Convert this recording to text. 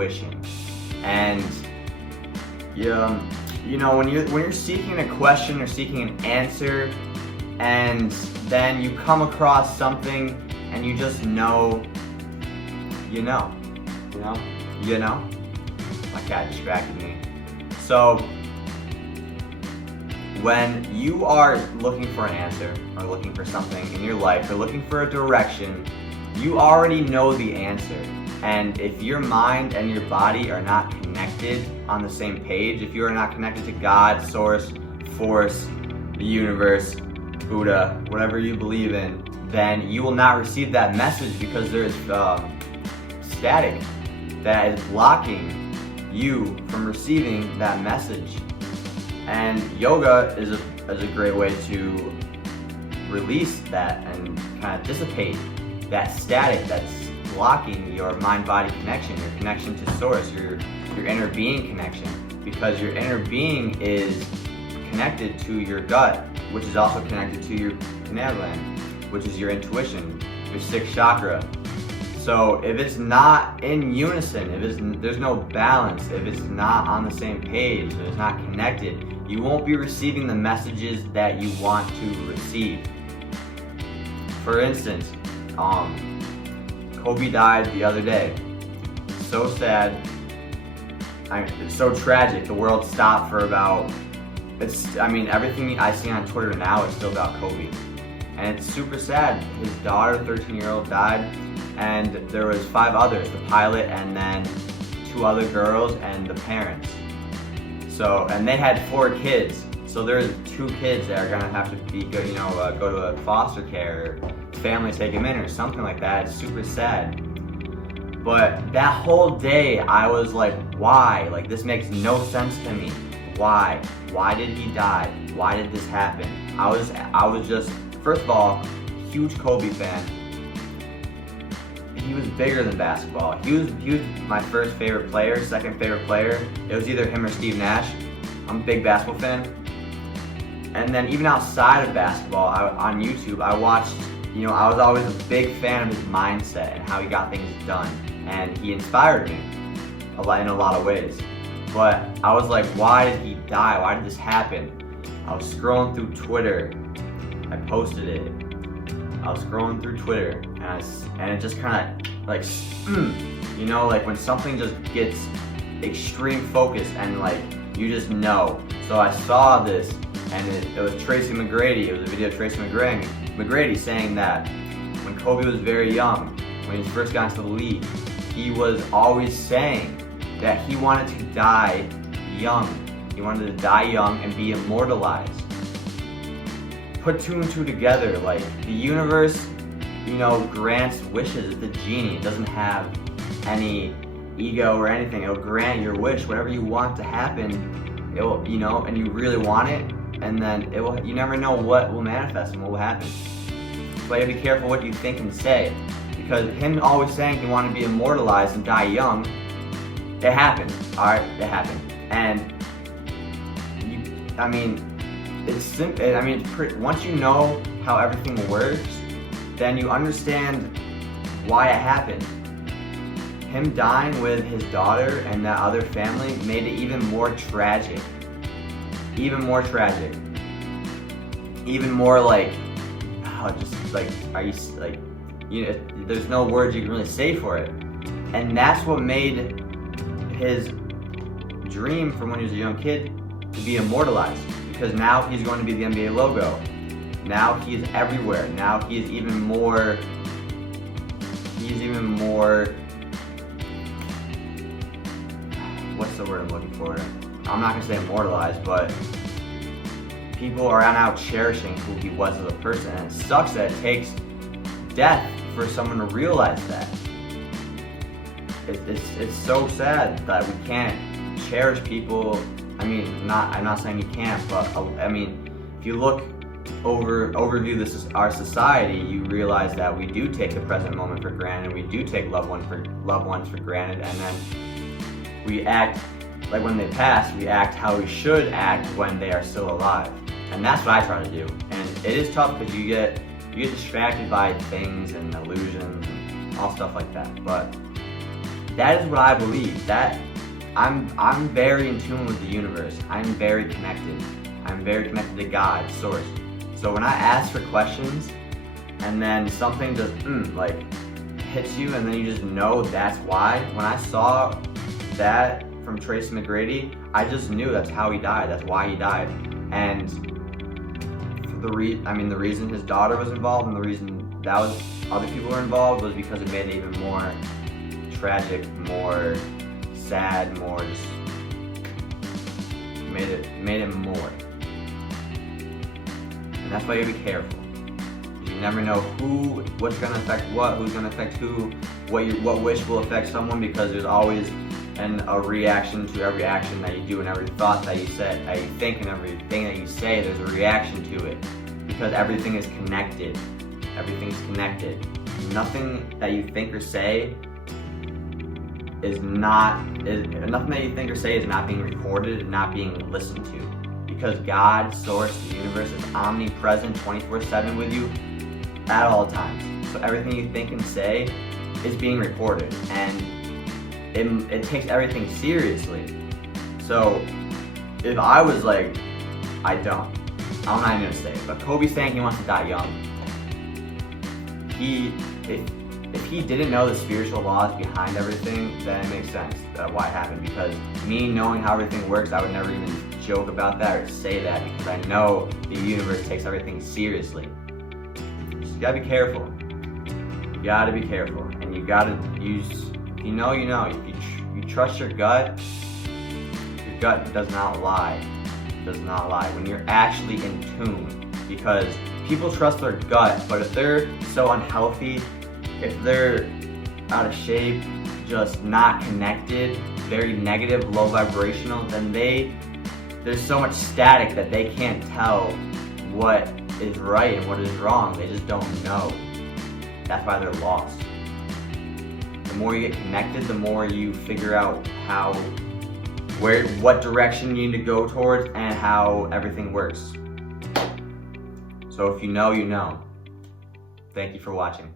intuition. And you know, when you're seeking a question or seeking an answer, and then you come across something and you just know, you know. My cat distracted me. So when you are looking for an answer or looking for something in your life or looking for a direction, you already know the answer. And if your mind and your body are not connected on the same page, if you are not connected to God, source, force, the universe, Buddha, whatever you believe in, then you will not receive that message because there is static that is blocking you from receiving that message. And yoga is a great way to release that and kind of dissipate that static that's blocking your mind-body connection, your connection to source, your inner being connection, because your inner being is connected to your gut, which is also connected to your pineal gland, which is your intuition, your sixth chakra. So if it's not in unison, if there's no balance, if it's not on the same page, if it's not connected, you won't be receiving the messages that you want to receive. For instance, Kobe died the other day. So sad. It's so tragic. The world stopped for about, everything I see on Twitter now is still about Kobe. And it's super sad. His daughter, 13-year-old, died, and there was 5 others, the pilot and then 2 other girls and the parents. So, and they had 4 kids. So there's 2 kids that are gonna have to go to a foster care, or family take them in or something like that. It's super sad. But that whole day I was like, why? Like, this makes no sense to me. Why? Why did he die? Why did this happen? I was just, first of all, huge Kobe fan. He was bigger than basketball. He was my first favorite player, second favorite player. It was either him or Steve Nash. I'm a big basketball fan. And then even outside of basketball, on YouTube, I watched, I was always a big fan of his mindset and how he got things done. And he inspired me in a lot of ways. But I was like, why did he die? Why did this happen? I was scrolling through Twitter. I posted it. I was scrolling through Twitter, and it just kind of like, like when something just gets extreme focus and like you just know. So I saw this, and it was Tracy McGrady. It was a video of Tracy McGrady saying that when Kobe was very young, when he first got into the league, he was always saying that he wanted to die young. He wanted to die young and be immortalized. Put 2 and 2 together, like the universe, grants wishes. It's a genie. It doesn't have any ego or anything. It'll grant your wish, whatever you want to happen. It'll, and you really want it, and then it will. You never know what will manifest and what will happen. So you have to be careful what you think and say, because him always saying he wanted to be immortalized and die young, it happened. All right, it happened, and it's simple. Once you know how everything works, then you understand why it happened. Him dying with his daughter and that other family made it even more tragic. Even more tragic. Even more like, there's no words you can really say for it. And that's what made his dream from when he was a young kid to be immortalized. Because now he's going to be the NBA logo. Now he is everywhere. Now he is even more, what's the word I'm looking for? I'm not going to say immortalized, but people are now cherishing who he was as a person. And it sucks that it takes death for someone to realize that. It's so sad that we can't cherish people. I'm not saying you can't, but if you look overview our society, you realize that we do take the present moment for granted. We do take loved ones for granted, and then we act like when they pass. We act how we should act when they are still alive, and that's what I try to do. And it is tough because you get distracted by things and illusions and all stuff like that. But that is what I believe. That I'm very in tune with the universe. I'm very connected. I'm very connected to God, source. So when I ask for questions and then something just like hits you and then you just know that's why. When I saw that from Tracy McGrady, I just knew that's how he died. That's why he died. And the reason his daughter was involved and the reason that was other people were involved was because it made it even more tragic, more sad, more just made it more. And that's why you gotta be careful. You never know what's gonna affect what, who's gonna affect who, what wish will affect someone, because there's always a reaction to every action that you do and every thought that you say, that you think, and everything that you say, there's a reaction to it. Because everything is connected. Everything's connected. Nothing that you think or say nothing that you think or say is not being recorded and not being listened to. Because God, source, the universe is omnipresent 24/7 with you at all times. So everything you think and say is being recorded, and it takes everything seriously. So if I was like, I'm not even gonna say it, but Kobe's saying he wants to die young. If he didn't know the spiritual laws behind everything, then it makes sense why it happened. Because me knowing how everything works, I would never even joke about that or say that, because I know the universe takes everything seriously. You gotta be careful. You gotta be careful, and you gotta use. If you know, you know. If you trust your gut does not lie. It does not lie when you're actually in tune. Because people trust their gut, but if they're so unhealthy, if they're out of shape, just not connected, very negative, low vibrational, then there's so much static that they can't tell what is right and what is wrong. They just don't know. That's why they're lost. The more you get connected, the more you figure out what direction you need to go towards and how everything works. So if you know, you know. Thank you for watching.